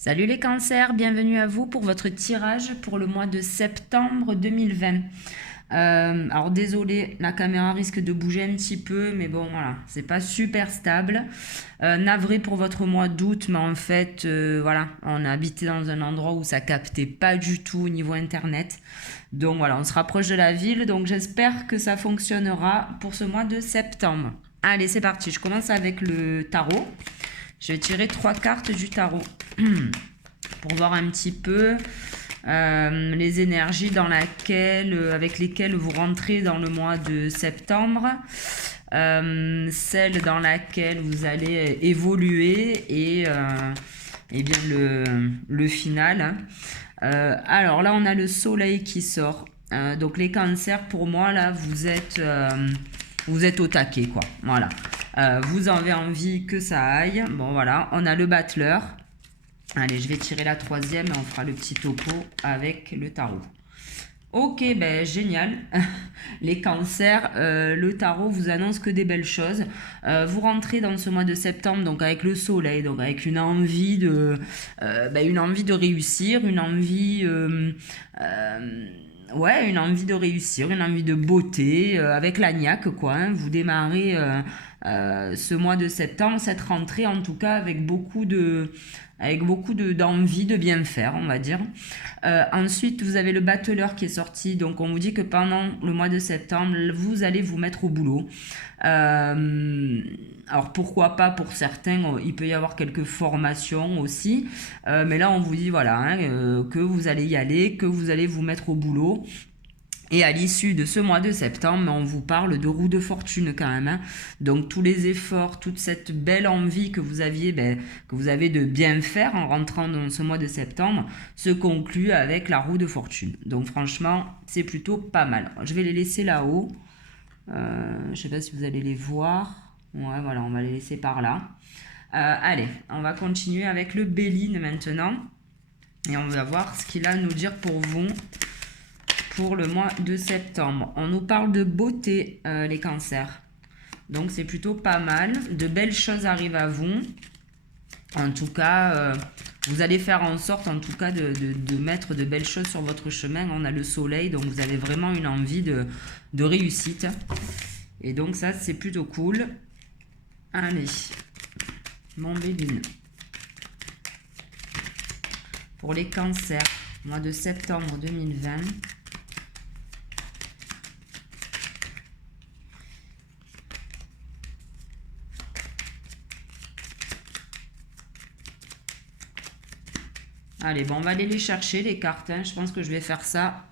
Salut les cancers, bienvenue à vous pour votre tirage pour le mois de septembre 2020. Alors désolé, la caméra risque de bouger un petit peu, mais bon voilà, c'est pas super stable. Navré pour votre mois d'août, mais en fait, voilà, on a habité dans un endroit où ça captait pas du tout au niveau internet. Donc voilà, on se rapproche de la ville, donc j'espère que ça fonctionnera pour ce mois de septembre. Allez, c'est parti, je commence avec le tarot. Je vais tirer 3 cartes du tarot pour voir un petit peu les énergies avec lesquelles vous rentrez dans le mois de septembre, celle dans laquelle vous allez évoluer et bien le final. Alors là, on a le soleil qui sort. Donc les cancers, pour moi, là, vous êtes au taquet, quoi. Voilà. Vous avez envie que ça aille. Bon, voilà. On a le battleur. Allez, je vais tirer la troisième et on fera le petit topo avec le tarot. Ok, ben génial. Les cancers, le tarot vous annonce que des belles choses. Vous rentrez dans ce mois de septembre donc avec le soleil, donc avec une envie de réussir, ouais, une envie de réussir, une envie de beauté, avec la niaque, quoi. Hein. Vous démarrez ce mois de septembre, cette rentrée en tout cas, avec beaucoup d'envie de bien faire, on va dire. Ensuite, vous avez le battleur qui est sorti. Donc, on vous dit que pendant le mois de septembre, vous allez vous mettre au boulot. Alors, pourquoi pas pour certains, il peut y avoir quelques formations aussi. Mais là, on vous dit, voilà, hein, que vous allez y aller, que vous allez vous mettre au boulot. Et à l'issue de ce mois de septembre, on vous parle de roue de fortune quand même. Hein. Donc tous les efforts, toute cette belle envie que vous avez de bien faire en rentrant dans ce mois de septembre, se conclut avec la roue de fortune. Donc franchement, c'est plutôt pas mal. Je vais les laisser là-haut. Je ne sais pas si vous allez les voir. Ouais, voilà, on va les laisser par là. Allez, on va continuer avec le Béline maintenant. Et on va voir ce qu'il a à nous dire pour vous. Pour le mois de septembre. On nous parle de beauté, les cancers. Donc c'est plutôt pas mal. De belles choses arrivent à vous. En tout cas, vous allez faire en sorte, en tout cas, de mettre de belles choses sur votre chemin. On a le soleil, donc vous avez vraiment une envie de réussite. Et donc ça, c'est plutôt cool. Allez, mon Béline. Pour les cancers, mois de septembre 2020. Allez, bon, on va aller les chercher, les cartes. Hein. Je pense que je vais faire ça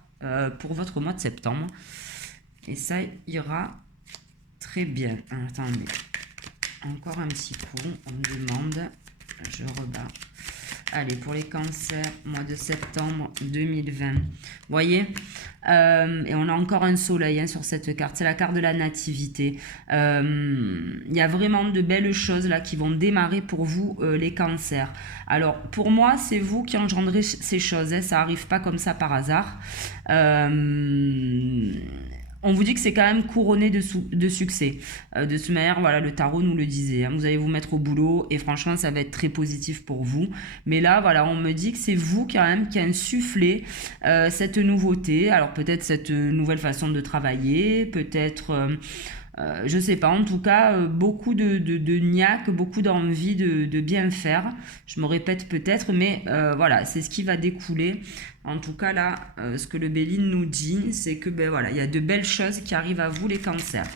pour votre mois de septembre. Et ça ira très bien. Attendez. Encore un petit coup. On me demande. Je rebats. Allez, pour les cancers, mois de septembre 2020. Vous voyez et on a encore un soleil hein, sur cette carte. C'est la carte de la nativité. Il y a vraiment de belles choses là qui vont démarrer pour vous, les cancers. Alors, pour moi, c'est vous qui engendrez ces choses. Hein, ça n'arrive pas comme ça par hasard. On vous dit que c'est quand même couronné de succès. De cette manière, voilà, le tarot nous le disait. Hein, vous allez vous mettre au boulot et franchement, ça va être très positif pour vous. Mais là, voilà, on me dit que c'est vous quand même qui insufflez cette nouveauté. Alors peut-être cette nouvelle façon de travailler, peut-être... je sais pas, en tout cas, beaucoup de niaque, beaucoup d'envie de bien faire. Je me répète peut-être, mais voilà, c'est ce qui va découler. En tout cas, là, ce que le Béline nous dit, c'est que ben voilà, il y a de belles choses qui arrivent à vous, les cancers.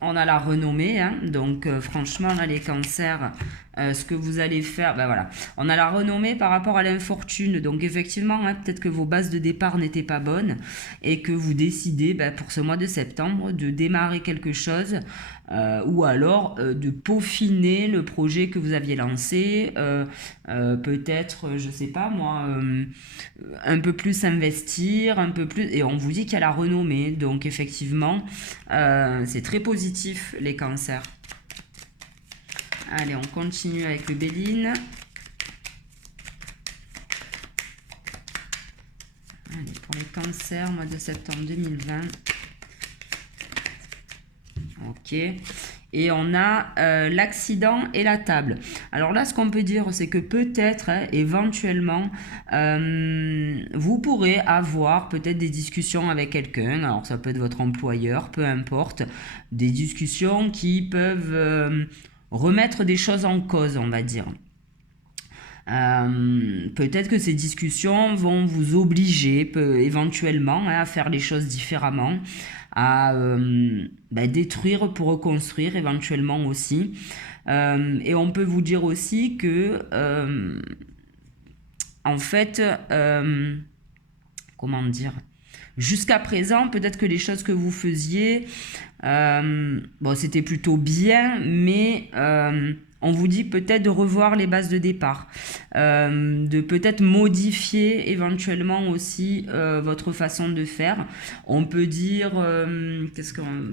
On a la renommée, hein, donc franchement, là, les cancers, ce que vous allez faire, ben voilà. On a la renommée par rapport à l'infortune, donc effectivement, hein, peut-être que vos bases de départ n'étaient pas bonnes et que vous décidez ben, pour ce mois de septembre de démarrer quelque chose ou alors de peaufiner le projet que vous aviez lancé, peut-être, je sais pas moi, un peu plus investir, un peu plus, et on vous dit qu'il y a la renommée, donc effectivement, c'est très positif les cancers. Allez, on continue avec le Béline. Allez, pour les cancers, mois de septembre 2020. Ok. Et on a l'accident et la table. Alors là, ce qu'on peut dire, c'est que peut-être, éventuellement, vous pourrez avoir peut-être des discussions avec quelqu'un. Alors ça peut être votre employeur, peu importe. Des discussions qui peuvent remettre des choses en cause, on va dire. Peut-être que ces discussions vont vous obliger éventuellement à faire les choses différemment, à détruire pour reconstruire éventuellement aussi. Et on peut vous dire aussi que, en fait, comment dire, jusqu'à présent, peut-être que les choses que vous faisiez, bon, c'était plutôt bien, mais on vous dit peut-être de revoir les bases de départ, de peut-être modifier éventuellement aussi votre façon de faire. On peut dire, qu'est-ce qu'on...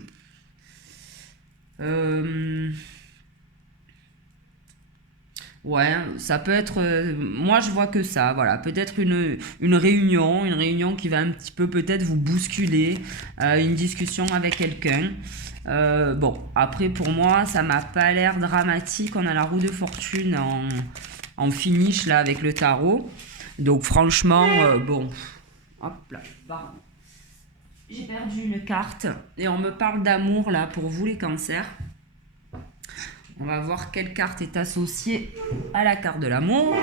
Ouais, ça peut être... moi, je vois que ça, voilà. Peut-être une réunion qui va un petit peu peut-être vous bousculer, une discussion avec quelqu'un. Bon, après, pour moi, ça m'a pas l'air dramatique. On a la roue de fortune en finish, là, avec le tarot. Donc, franchement, bon... Hop là, pardon. J'ai perdu une carte. Et on me parle d'amour, là, pour vous, les cancers. On va voir quelle carte est associée à la carte de l'amour.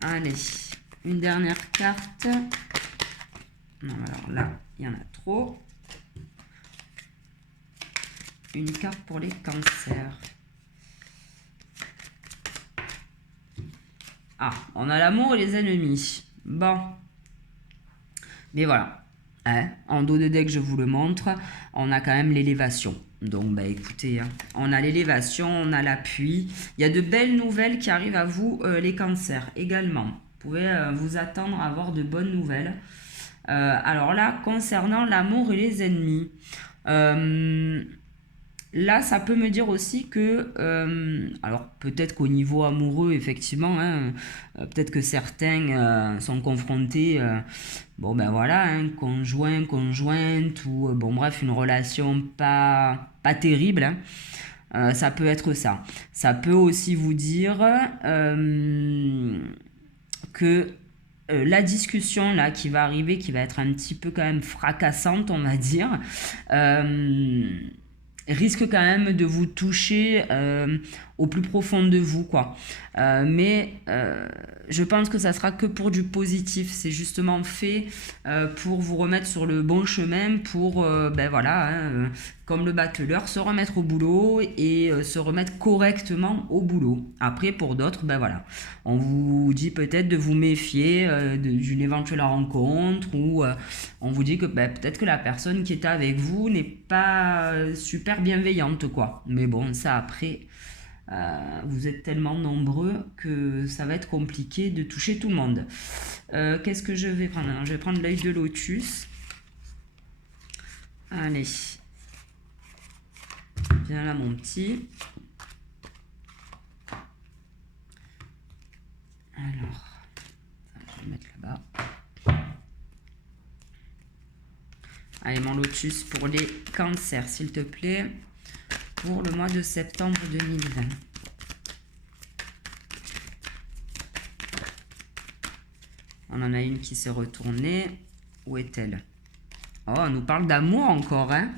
Allez, une dernière carte. Non, alors là, il y en a trop. Une carte pour les cancers. Ah, on a l'amour et les ennemis. Bon. Mais voilà. En dos de deck, je vous le montre. On a quand même l'élévation. Donc, bah écoutez, on a l'élévation, on a l'appui. Il y a de belles nouvelles qui arrivent à vous, les cancers, également. Vous pouvez vous attendre à avoir de bonnes nouvelles. Alors là, concernant l'amour et les ennemis, là, ça peut me dire aussi que, alors peut-être qu'au niveau amoureux, effectivement, peut-être que certains sont confrontés, bon ben voilà, conjoint, conjointe, ou bon bref, une relation pas terrible. Ça peut être ça. Ça peut aussi vous dire que la discussion là qui va arriver, qui va être un petit peu quand même fracassante, on va dire, risque quand même de vous toucher au plus profond de vous, quoi. Mais je pense que ça sera que pour du positif. C'est justement fait pour vous remettre sur le bon chemin, pour, ben voilà, comme le battleur, se remettre au boulot et se remettre correctement au boulot. Après, pour d'autres, ben voilà, on vous dit peut-être de vous méfier d'une éventuelle rencontre, ou on vous dit que peut-être que la personne qui est avec vous n'est pas super bienveillante, quoi. Mais bon, ça après... vous êtes tellement nombreux que ça va être compliqué de toucher tout le monde. Qu'est-ce que je vais prendre? Alors, je vais prendre l'œil de lotus. Allez. Viens là, mon petit. Alors, je vais le mettre là-bas. Allez, mon lotus pour les cancers, s'il te plaît. Pour le mois de septembre 2020. On en a une qui s'est retournée. Où est-elle? Oh, on nous parle d'amour encore, hein?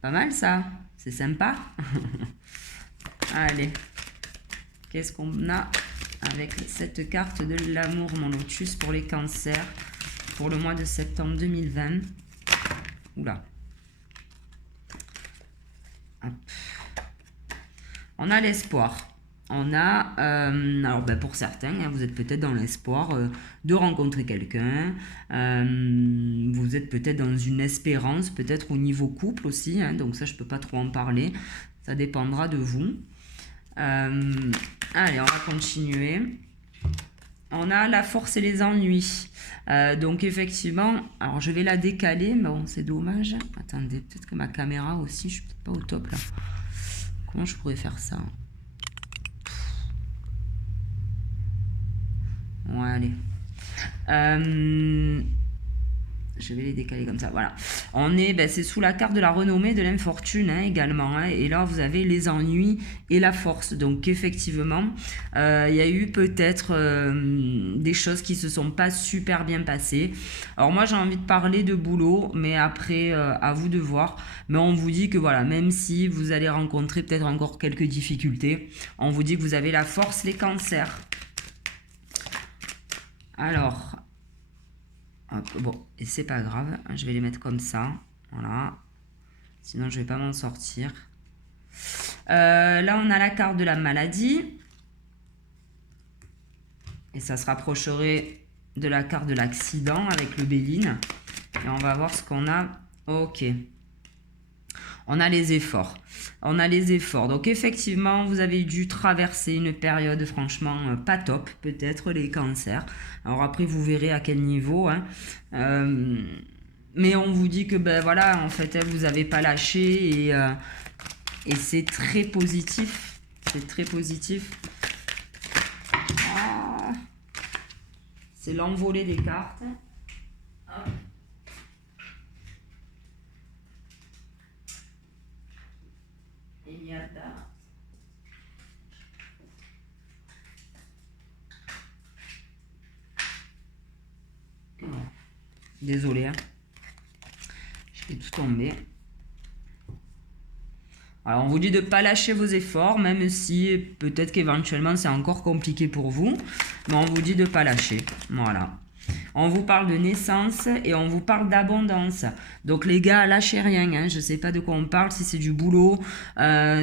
Pas mal ça. C'est sympa. Allez. Qu'est-ce qu'on a avec cette carte de l'amour, mon lotus, pour les cancers, pour le mois de septembre 2020? Oula. Hop. On a l'espoir. On a, alors pour certains, vous êtes peut-être dans l'espoir de rencontrer quelqu'un. Vous êtes peut-être dans une espérance, peut-être au niveau couple aussi. Donc ça, je ne peux pas trop en parler. Ça dépendra de vous. Allez, on va continuer. On a la force et les ennuis. Donc effectivement, alors je vais la décaler, mais bon, c'est dommage. Attendez, peut-être que ma caméra aussi, je suis peut-être pas au top là. Comment je pourrais faire ça? Ouais, allez. Je vais les décaler comme ça, voilà. On est, ben, c'est sous la carte de la renommée, de l'infortune hein, également. Hein, et là, vous avez les ennuis et la force. Donc, effectivement, il y a eu peut-être des choses qui se sont pas super bien passées. Alors, moi, j'ai envie de parler de boulot, mais après, à vous de voir. Mais on vous dit que voilà, même si vous allez rencontrer peut-être encore quelques difficultés, on vous dit que vous avez la force, les cancers. Alors, hop, bon, et c'est pas grave, je vais les mettre comme ça, voilà, sinon je vais pas m'en sortir. Là, on a la carte de la maladie, et ça se rapprocherait de la carte de l'accident avec le Béline, et on va voir ce qu'on a. Ok. On a les efforts. On a les efforts. Donc effectivement, vous avez dû traverser une période franchement pas top, peut-être les cancers. Alors après, vous verrez à quel niveau. Hein. Mais on vous dit que ben voilà, en fait, vous n'avez pas lâché et c'est très positif. C'est très positif. Ah. C'est l'envolée des cartes. Hop. Désolé, hein. Je vais tout tomber. Alors on vous dit de ne pas lâcher vos efforts, même si peut-être qu'éventuellement c'est encore compliqué pour vous. Mais on vous dit de ne pas lâcher. Voilà. On vous parle de naissance et on vous parle d'abondance. Donc les gars, lâchez rien. Hein. Je ne sais pas de quoi on parle, si c'est du boulot,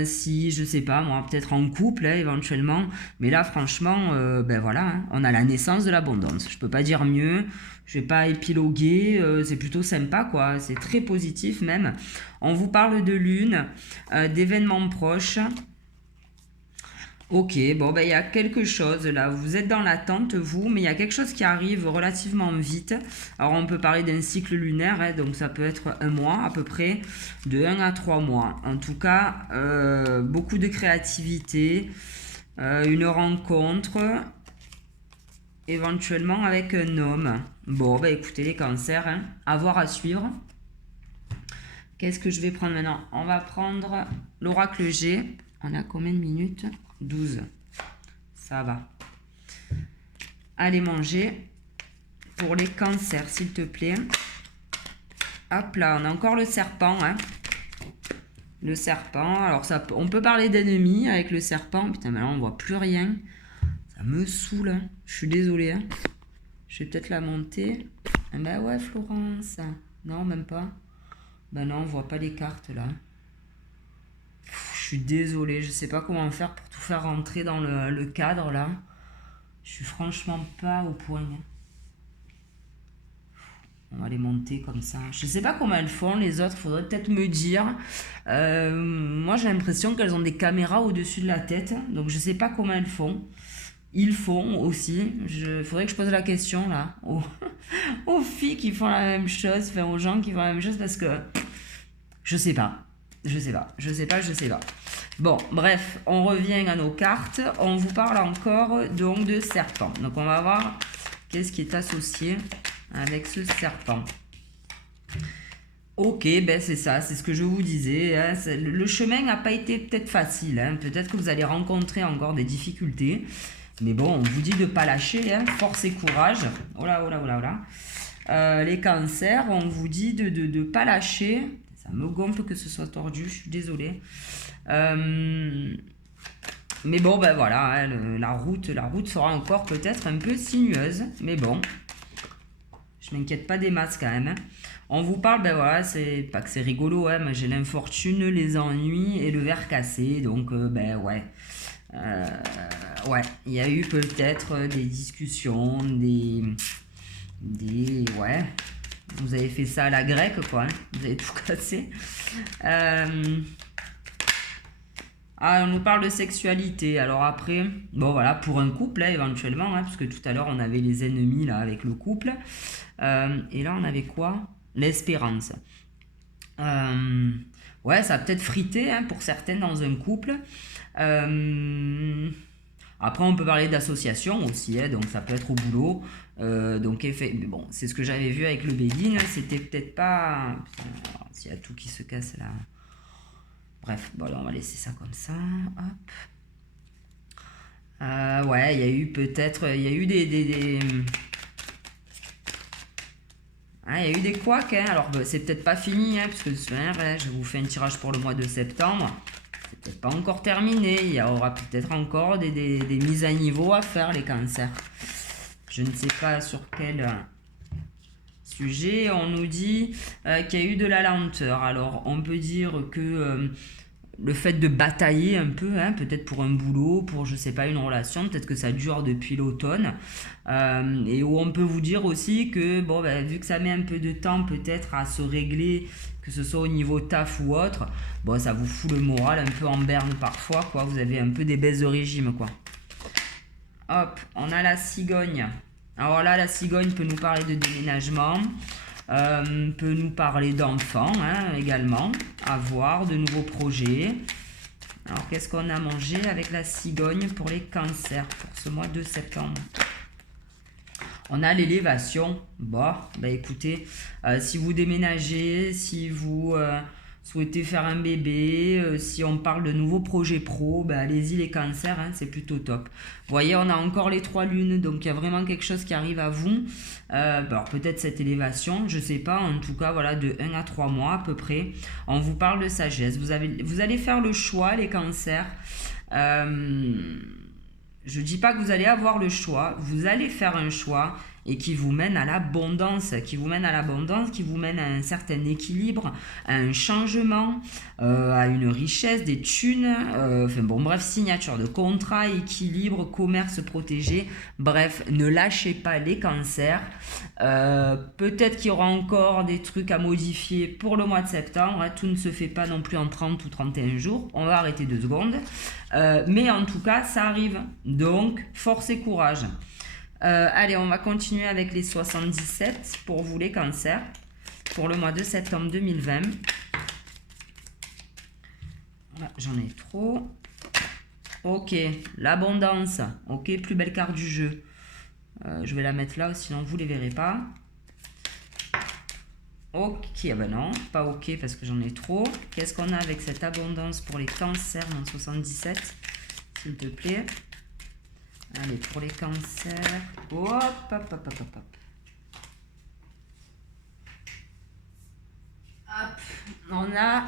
si je sais pas, moi peut-être en couple hein, éventuellement. Mais là franchement, ben voilà, hein, on a la naissance de l'abondance. Je peux pas dire mieux. Je vais pas épiloguer, c'est plutôt sympa quoi. C'est très positif même. On vous parle de lune, d'événements proches. Ok, bon, ben il y a quelque chose là, vous êtes dans l'attente vous, mais il y a quelque chose qui arrive relativement vite. Alors on peut parler d'un cycle lunaire, hein, donc ça peut être un mois à peu près, de 1 à 3 mois. En tout cas, beaucoup de créativité, une rencontre, éventuellement avec un homme. Bon, ben écoutez les cancers, hein, à voir à suivre. Qu'est-ce que je vais prendre maintenant? On va prendre l'oracle G. On a combien de minutes? 12. Ça va. Allez manger pour les cancers, s'il te plaît. Hop là, on a encore le serpent. Hein. Le serpent. Alors, ça, on peut parler d'ennemis avec le serpent. Putain, mais là, on voit plus rien. Ça me saoule. Hein. Je suis désolée. Hein. Je vais peut-être la monter. Ah bah ouais, Florence. Non, même pas. Bah non, on voit pas les cartes là. Je suis désolée, je sais pas comment faire pour tout faire rentrer dans le cadre là. Je suis franchement pas au point. On va les monter comme ça. Je sais pas comment elles font les autres, faudrait peut-être me dire. Moi j'ai l'impression qu'elles ont des caméras au-dessus de la tête, donc je sais pas comment elles font. Ils font aussi. Faudrait que je pose la question là aux filles qui font la même chose, enfin aux gens qui font la même chose parce que je sais pas. Je sais pas. Bon, bref, on revient à nos cartes. On vous parle encore donc de serpent. Donc, on va voir qu'est-ce qui est associé avec ce serpent. Ok, ben c'est ça, c'est ce que je vous disais. Hein. Le chemin n'a pas été peut-être facile. Hein. Peut-être que vous allez rencontrer encore des difficultés. Mais bon, on vous dit de ne pas lâcher. Hein. Force et courage. Oh là. Les cancers, on vous dit de ne pas lâcher. Ça me gonfle que ce soit tordu, je suis désolée. Mais bon, ben voilà, hein, la route sera encore peut-être un peu sinueuse. Mais bon, je m'inquiète pas des masses quand même. Hein. On vous parle, ben voilà, c'est pas que c'est rigolo, hein, mais j'ai l'infortune, les ennuis et le verre cassé. Donc, ben ouais. Ouais, il y a eu peut-être des discussions, ouais. Vous avez fait ça à la grecque, quoi. Hein. Vous avez tout cassé. On nous parle de sexualité. Alors après, bon voilà, pour un couple, là, éventuellement, hein, parce que tout à l'heure, on avait les ennemis, là, avec le couple. Et là, on avait quoi? L'espérance. Ouais, ça a peut-être frité, hein, pour certaines dans un couple. Après, on peut parler d'association aussi, hein, donc ça peut être au boulot. Donc, bon, c'est ce que j'avais vu avec le Béguine, c'était peut-être pas... S'il y a tout qui se casse là. Bref, bon, on va laisser ça comme ça. Hop. Ouais, il y a eu peut-être... Il y a eu des... Ah, il y a eu des couacs, hein. Alors c'est peut-être pas fini, hein, parce que je vous fais un tirage pour le mois de septembre. C'est peut-être pas encore terminé, il y aura peut-être encore des mises à niveau à faire, les cancers. Je ne sais pas sur quel sujet. On nous dit qu'il y a eu de la lenteur. Alors on peut dire que le fait de batailler un peu, hein, peut-être pour un boulot, pour je sais pas une relation, peut-être que ça dure depuis l'automne, et où on peut vous dire aussi que bon, vu que ça met un peu de temps peut-être à se régler, que ce soit au niveau taf ou autre, bon, ça vous fout le moral un peu en berne parfois, quoi. Vous avez un peu des baisses de régime, quoi. Hop, on a la cigogne. Alors là, la cigogne peut nous parler de déménagement. Peut nous parler d'enfants, hein, également, avoir de nouveaux projets. Alors, qu'est-ce qu'on a mangé avec la cigogne pour les cancers pour ce mois de septembre? On a l'élévation. Bon, bah écoutez, si vous déménagez, si vous souhaitez faire un bébé, si on parle de nouveaux projets pro, bah allez-y les cancers, hein, c'est plutôt top. Vous voyez, on a encore les 3 lunes, donc il y a vraiment quelque chose qui arrive à vous. Alors peut-être cette élévation, je sais pas, en tout cas voilà, de 1 à 3 mois à peu près. On vous parle de sagesse. Vous allez faire le choix, les cancers. Je dis pas que vous allez avoir le choix, vous allez faire un choix et qui vous mène à l'abondance, qui vous mène à un certain équilibre, à un changement, à une richesse, des thunes, enfin bon bref, signature de contrat, équilibre, commerce protégé, bref, ne lâchez pas les cancers. Peut-être qu'il y aura encore des trucs à modifier pour le mois de septembre, hein, tout ne se fait pas non plus en 30 ou 31 jours, on va arrêter 2 secondes, mais en tout cas ça arrive, donc force et courage. Allez, on va continuer avec les 77 pour vous les cancers pour le mois de septembre 2020. Voilà, j'en ai trop. Ok, l'abondance. Ok, plus belle carte du jeu. Je vais la mettre là, sinon vous ne les verrez pas. Ok, ah ben non, pas ok parce que j'en ai trop. Qu'est-ce qu'on a avec cette abondance pour les cancers dans 77, s'il te plaît? Allez, pour les cancers, hop. On a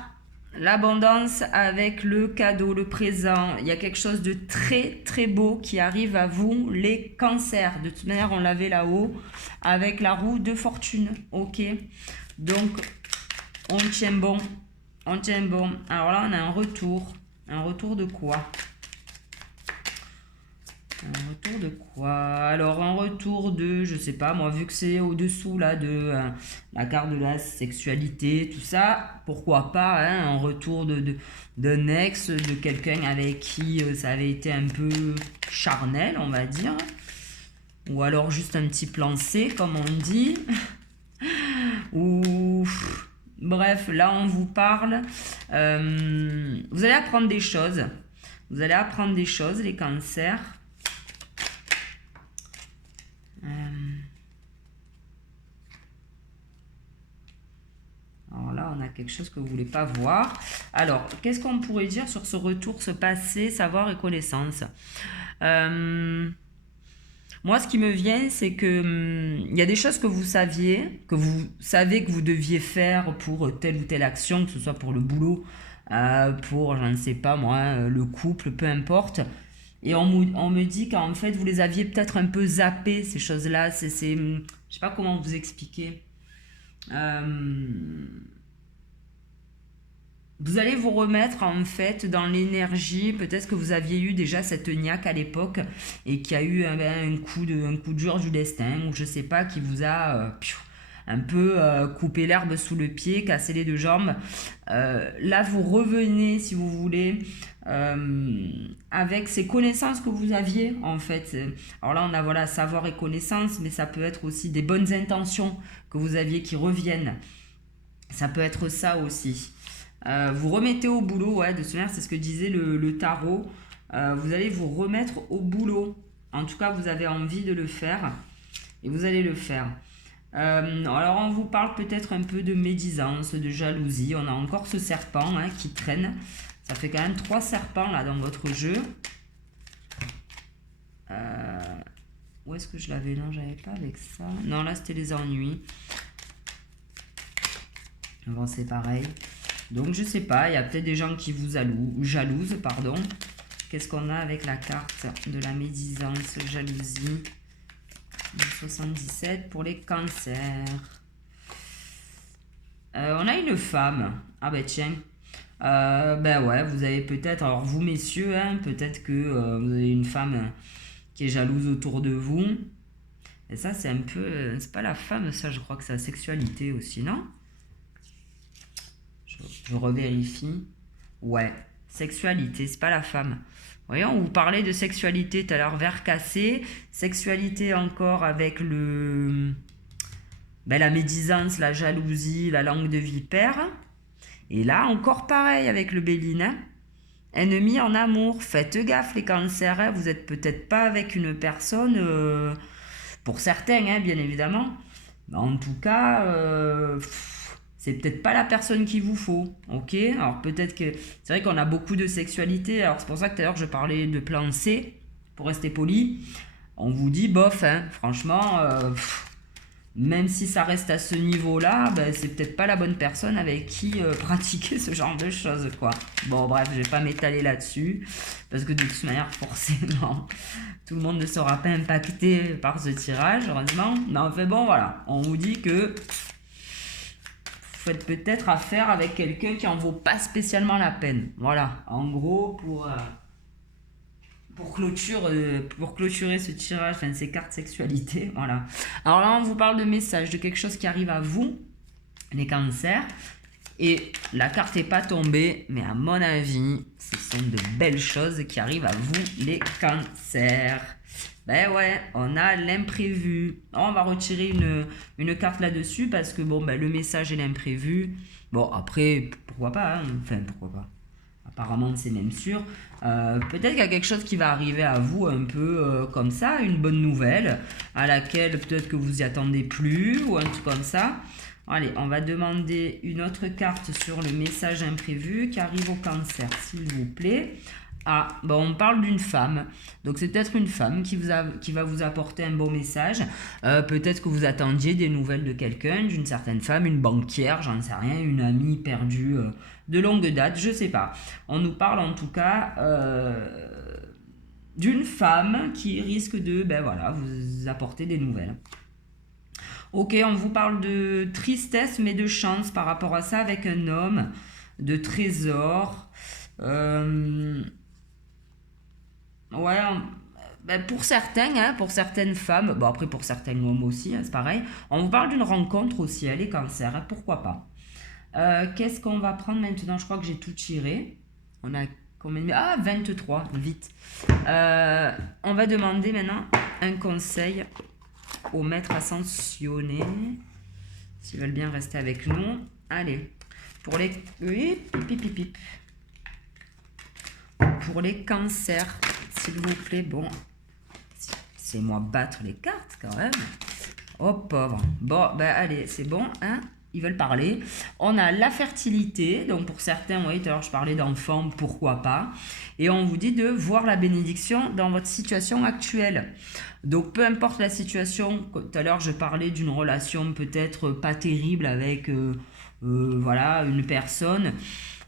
l'abondance avec le cadeau, le présent. Il y a quelque chose de très très beau qui arrive à vous, les cancers. De toute manière, on l'avait là-haut avec la roue de fortune. Ok, donc on tient bon. Alors là, on a un retour. Un retour de quoi? Un retour de quoi? Alors, un retour de, je sais pas, moi, vu que c'est au-dessous, là, de la carte de la sexualité, tout ça, pourquoi pas, hein, un retour d'un ex, de quelqu'un avec qui ça avait été un peu charnel, on va dire. Ou alors juste un petit plan C, comme on dit. Ou... Bref, là, on vous parle. Vous allez apprendre des choses. Les cancers. Alors là, on a quelque chose que vous ne voulez pas voir. Alors, qu'est-ce qu'on pourrait dire sur ce retour, ce passé, savoir et connaissance? Moi, ce qui me vient, c'est que il y a des choses que vous saviez, que vous savez que vous deviez faire pour telle ou telle action, que ce soit pour le boulot, pour, je ne sais pas moi, le couple, peu importe. Et on me dit qu'en fait, vous les aviez peut-être un peu zappées, ces choses-là. Je ne sais pas comment vous expliquer. Vous allez vous remettre en fait dans l'énergie, peut-être que vous aviez eu déjà cette niaque à l'époque et qu'il y a eu un coup de jour du destin, ou je sais pas, qui vous a un peu coupé l'herbe sous le pied, cassé les 2 jambes. Là, vous revenez, si vous voulez, avec ces connaissances que vous aviez, en fait. Alors là, on a voilà, savoir et connaissance, mais ça peut être aussi des bonnes intentions que vous aviez qui reviennent. Ça peut être ça aussi. Vous remettez au boulot, ouais, de ce manière, c'est ce que disait le tarot. vous allez vous remettre au boulot. En tout cas, vous avez envie de le faire et vous allez le faire. Alors, on vous parle peut-être un peu de médisance, de jalousie. On a encore ce serpent hein, qui traîne. Ça fait quand même 3 serpents là dans votre jeu. Où est-ce que je l'avais? Non, j'avais pas avec ça. Non, là, c'était les ennuis. Bon, c'est pareil. Donc, je sais pas. Il y a peut-être des gens qui vous jalousent, pardon. Qu'est-ce qu'on a avec la carte de la médisance, jalousie 77 pour les cancers. On a une femme. Ah ben tiens. Ben ouais, vous avez peut-être... Alors, vous, messieurs, hein, peut-être que vous avez une femme... qui est jalouse autour de vous. Et ça, c'est un peu... c'est pas la femme, ça, je crois que c'est la sexualité aussi, non? Je revérifie. Ouais, sexualité, c'est pas la femme. Voyons, on vous parlait de sexualité tout à l'heure, vert cassé. Sexualité encore avec le... Ben, la médisance, la jalousie, la langue de vipère. Et là, encore pareil avec le béline, hein. Ennemis en amour, faites gaffe les cancers, hein. Vous n'êtes peut-être pas avec une personne, pour certains, hein, bien évidemment. Mais en tout cas, c'est peut-être pas la personne qu'il vous faut, ok? Alors peut-être que... C'est vrai qu'on a beaucoup de sexualité, alors c'est pour ça que tout à l'heure je parlais de plan C, pour rester poli. On vous dit bof, hein, franchement... même si ça reste à ce niveau-là, ben, c'est peut-être pas la bonne personne avec qui pratiquer ce genre de choses, quoi. Bon, bref, je vais pas m'étaler là-dessus, parce que de toute manière, forcément, tout le monde ne sera pas impacté par ce tirage, heureusement. Mais enfin bon, voilà, on vous dit que vous faites peut-être affaire avec quelqu'un qui en vaut pas spécialement la peine. Voilà, en gros, pour clôturer ce tirage, enfin ces cartes sexualité, voilà. Alors là, on vous parle de messages, de quelque chose qui arrive à vous, les cancers. Et la carte n'est pas tombée, mais à mon avis, ce sont de belles choses qui arrivent à vous, les cancers. Ben ouais, on a l'imprévu. On va retirer une carte là-dessus parce que bon, ben, le message et l'imprévu. Bon, après, pourquoi pas, hein. Enfin, pourquoi pas. Apparemment, c'est même sûr. Peut-être qu'il y a quelque chose qui va arriver à vous un peu comme ça, une bonne nouvelle, à laquelle peut-être que vous y attendez plus, ou un truc comme ça. Allez, on va demander une autre carte sur le message imprévu qui arrive au cancer, s'il vous plaît. Ah, bon, on parle d'une femme. Donc, c'est peut-être une femme qui va vous apporter un bon message. Peut-être que vous attendiez des nouvelles de quelqu'un, d'une certaine femme, une banquière, j'en sais rien, une amie perdue de longue date, je sais pas. On nous parle en tout cas d'une femme qui risque de, ben voilà, vous apporter des nouvelles. Ok, on vous parle de tristesse, mais de chance par rapport à ça avec un homme, de trésor. Ouais, ben pour certains, hein, pour certaines femmes, bon après pour certains hommes aussi, hein, c'est pareil. On vous parle d'une rencontre aussi, les cancers, hein, pourquoi pas. Qu'est-ce qu'on va prendre maintenant? Je crois que j'ai tout tiré. On a combien de... Ah, 23, vite. On va demander maintenant un conseil aux maîtres ascensionnés, s'ils veulent bien rester avec nous. Allez, pour les... Pour les cancers, s'il vous plaît, bon, c'est moi battre les cartes quand même. Oh pauvre. Bon, ben allez, c'est bon, hein? Ils veulent parler. On a la fertilité, donc pour certains, oui, tout à l'heure je parlais d'enfants, pourquoi pas. Et on vous dit de voir la bénédiction dans votre situation actuelle. Donc peu importe la situation, tout à l'heure je parlais d'une relation peut-être pas terrible avec voilà, une personne.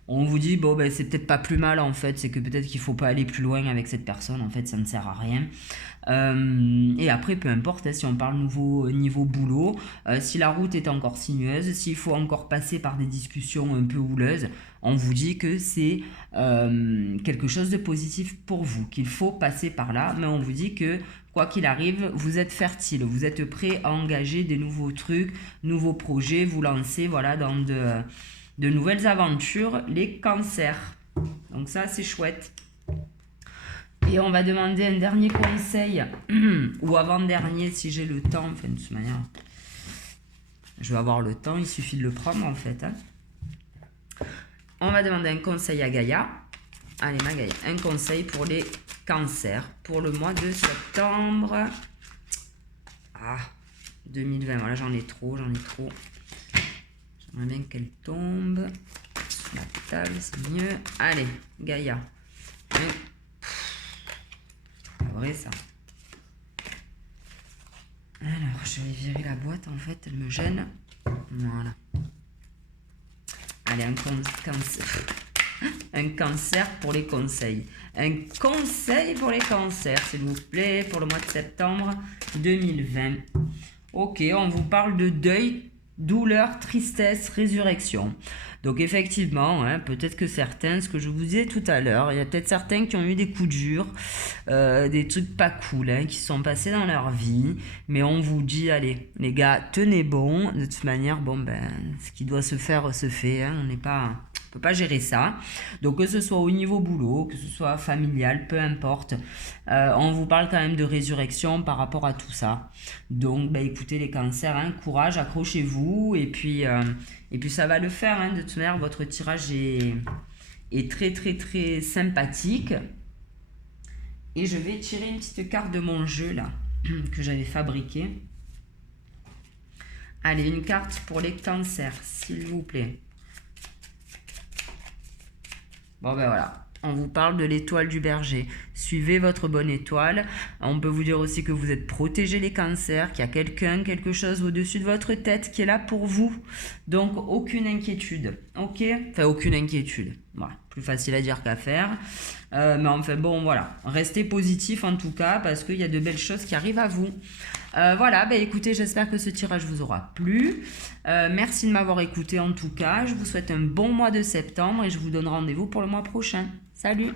On vous dit, bon, ben, c'est peut-être pas plus mal en fait, c'est que peut-être qu'il faut pas aller plus loin avec cette personne, en fait, ça ne sert à rien. Et après, peu importe, hein, si on parle niveau boulot, si la route est encore sinueuse, s'il faut encore passer par des discussions un peu houleuses, on vous dit que c'est quelque chose de positif pour vous, qu'il faut passer par là, mais on vous dit que quoi qu'il arrive, vous êtes fertile, vous êtes prêt à engager des nouveaux trucs, nouveaux projets, vous lancer voilà, dans de nouvelles aventures, les cancers. Donc ça, c'est chouette. Et on va demander un dernier conseil, ou avant-dernier, si j'ai le temps. Enfin, de toute manière, je vais avoir le temps, il suffit de le prendre, en fait. Hein. On va demander un conseil à Gaïa. Allez, Magaïa, un conseil pour les cancers pour le mois de septembre. Ah, 2020, voilà, j'en ai trop. J'aimerais bien qu'elle tombe. Sur la table, c'est mieux. Allez, Gaïa. C'est pas vrai, ça. Alors, je vais virer la boîte, en fait, elle me gêne. Voilà. Allez, un cancer pour les conseils. Un conseil pour les cancers, s'il vous plaît, pour le mois de septembre 2020. Ok, on vous parle de deuil, douleur, tristesse, résurrection. Donc effectivement, hein, peut-être que certains, ce que je vous disais tout à l'heure, il y a peut-être certains qui ont eu des coups durs, des trucs pas cool, hein, qui se sont passés dans leur vie. Mais on vous dit, allez, les gars, tenez bon. De toute manière, bon, ben, ce qui doit se faire, se fait. Hein, on peut pas gérer ça. Donc que ce soit au niveau boulot, que ce soit familial, peu importe, on vous parle quand même de résurrection par rapport à tout ça. Donc bah, écoutez les cancers, hein, courage, accrochez-vous et puis ça va le faire. Hein, de toute manière, votre tirage est très très très sympathique. Et je vais tirer une petite carte de mon jeu là que j'avais fabriquée. Allez, une carte pour les cancers, s'il vous plaît. Bon ben voilà, on vous parle de l'étoile du berger. Suivez votre bonne étoile. On peut vous dire aussi que vous êtes protégés les cancers, qu'il y a quelque chose au-dessus de votre tête qui est là pour vous. Donc aucune inquiétude, ok? Enfin aucune inquiétude, voilà, plus facile à dire qu'à faire. Mais enfin bon voilà, restez positif en tout cas parce qu'il y a de belles choses qui arrivent à vous. Voilà, bah écoutez, j'espère que ce tirage vous aura plu. Merci de m'avoir écouté en tout cas. Je vous souhaite un bon mois de septembre et je vous donne rendez-vous pour le mois prochain. Salut!